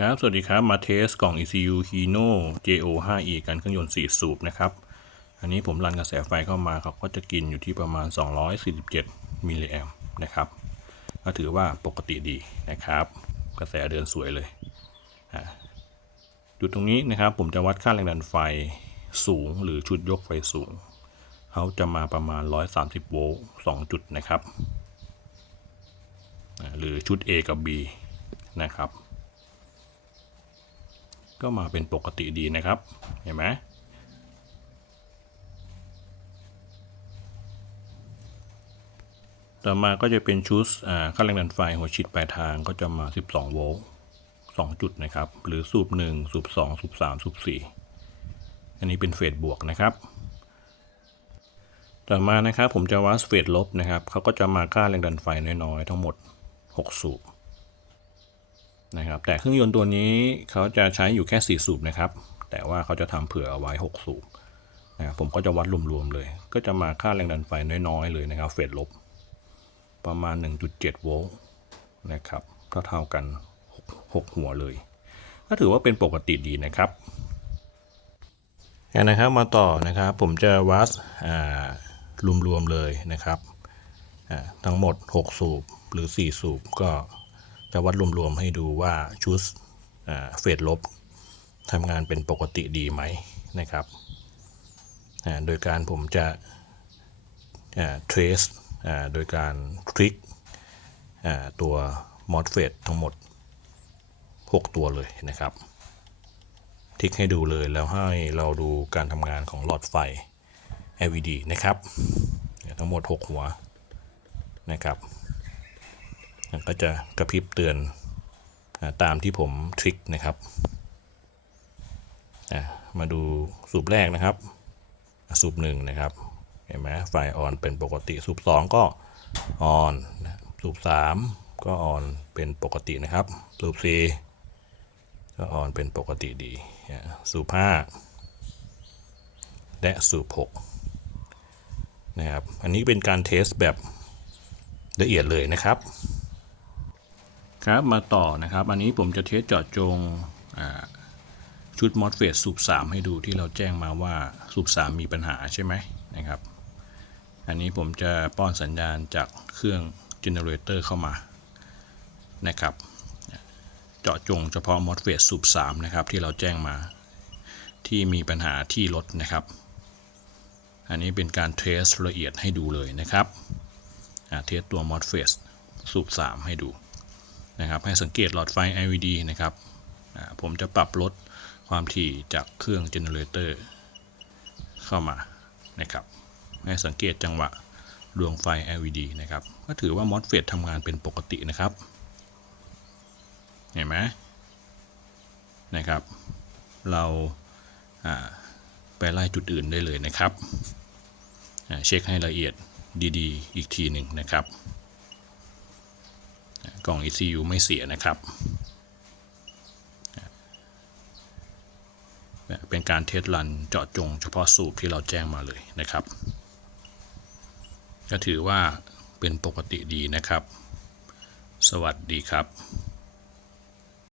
ครับ สวัสดีครับ มาเทสกล่อง ECU Hino JO 5E กันเครื่องยนต์ 4 สูบนะครับ อันนี้ผมรันกระแสไฟเข้ามาเขาก็จะกินอยู่ที่ประมาณ 247 มิลลิแอมป์นะครับ ก็ถือว่าปกติดีนะครับ กระแสเดินสวยเลยจุดตรงนี้นะครับ ผมจะวัดค่าแรงดันไฟสูงหรือชุดยกไฟสูง เขาจะมาประมาณ 130 โวลต์ 2 จุดนะครับ หรือชุด A กับ B นะครับ ก็มาเป็นปกติดีนะครับ เห็นไหมต่อมาก็จะเป็นชุดอ่าค่าแรงดันไฟหัวฉีดปลายทางก็จะมา 12 โวลต์ 2 จุดนะครับ หรือสูบ 1 สูบ 2 สูบ 3 สูบ 4 อันนี้เป็นเฟสบวกนะครับ ต่อมานะครับผมจะวัดเฟสลบนะครับเขาก็จะมาค่าแรงดันไฟน้อยๆ ทั้งหมด 6 สูบ นะครับ แต่เครื่องยนต์ตัวนี้เขาจะใช้อยู่แค่ 4 สูบนะครับ แต่ว่าเขาจะทำเผื่อเอาไว้ 6 สูบนะครับผมก็จะวัดรวมๆเลย ก็จะมาค่าแรงดันไฟน้อยๆเลยนะครับ เฟสลบ ประมาณ 1.7 โวลต์นะครับเท่าๆกัน 6 หัวเลย ก็ถือว่าเป็นปกติดีนะครับนะครับมาต่อนะครับผมจะวัดรวมๆเลยนะครับทั้งหมด 6 สูบหรือ 4 สูบก็ จะวัดรวมๆให้ดูว่าชุดเฟสลบทำงานเป็นปกติดีไหมนะครับโดยการผมจะ trace โดยการคลิกตัว MOSFET ทั้งหมด 6 ตัวเลยนะครับคลิกให้ดูเลยแล้วให้เราดูการทำงานของหลอดไฟ LED นะครับ ทั้งหมด 6 หัวนะครับ ก็จะกระพริบเตือนตามที่ผมทริกนะครับมาดูสูบแรกนะครับ สูบหนึ่งนะครับ เห็นไหมไฟออนเป็นปกติ สูบสองก็ออน สูบสามก็ออนเป็นปกตินะครับ สูบสี่ก็ออนเป็นปกติดี สูบห้าและสูบหกนะครับ อันนี้เป็นการเทสแบบละเอียดเลยนะครับ ครับมาต่อนะครับ อันนี้ผมจะเทสเจาะจงชุดมอสเฟสสูบ3ให้ดูที่เราแจ้งมาว่าสูบ3มีปัญหาใช่ไหมนะครับ อันนี้ผมจะป้อนสัญญาณจากเครื่องเจเนเรเตอร์เข้ามานะครับเจาะจงเฉพาะมอสเฟสสูบ3นะครับที่เราแจ้งมาที่มีปัญหาที่รถนะครับ อันนี้เป็นการเทสละเอียดให้ดูเลยนะครับเทสตัวมอสเฟสสูบ3ให้ดู นะครับให้สังเกตหลอดไฟ LED นะครับผมจะปรับลดความถี่จากเครื่องเจเนเรเตอร์เข้ามานะครับให้สังเกตจังหวะดวงไฟ LED นะครับ ก็ถือว่า MOSFET ทำงานเป็นปกตินะครับ เห็นไหมนะครับ เราาไปไล่จุดอื่นได้เลยนะครับ เช็คให้ละเอียดดีๆ อีกทีหนึ่งนะครับ กล่อง ECU ไม่เสียนะครับ เป็นการเทสลันเจาะจงเฉพาะสูบที่เราแจ้งมาเลยนะครับ ก็ถือว่าเป็นปกติดีนะครับ สวัสดีครับ